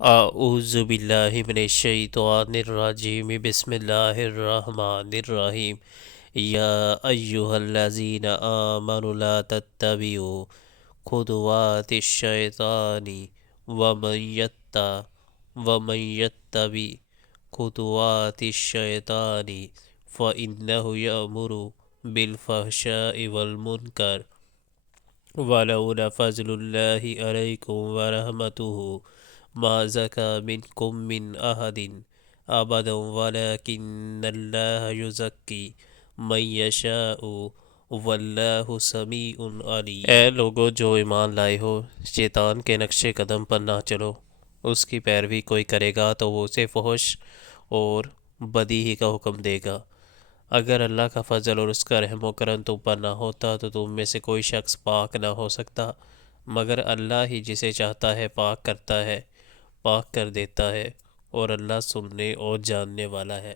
اعوذ باللہ من الشیطان الرجیم، بسم اللہ الرحمن الرحیم۔ یا ایہا الذین آمنوا لا تتبعوا خطوات الشیطان ومن یتبع خطوات الشیطان فإنہ یأمر بالفحشاء والمنکر ولولا فضل اللہ علیکم ورحمتہ ما زکا منکم من احد ابدا ولکن اللہ یزکی من یشاء واللہ سمیع علیم۔ اے لوگو جو ایمان لائے ہو، شیطان کے نقش قدم پر نہ چلو۔ اس کی پیروی کوئی کرے گا تو وہ اسے فحش اور بدی ہی کا حکم دے گا۔ اگر اللہ کا فضل اور اس کا رحم و کرم تم پر نہ ہوتا تو تم میں سے کوئی شخص پاک نہ ہو سکتا، مگر اللہ ہی جسے چاہتا ہے پاک کرتا ہے، پاک کر دیتا ہے، اور اللہ سننے اور جاننے والا ہے۔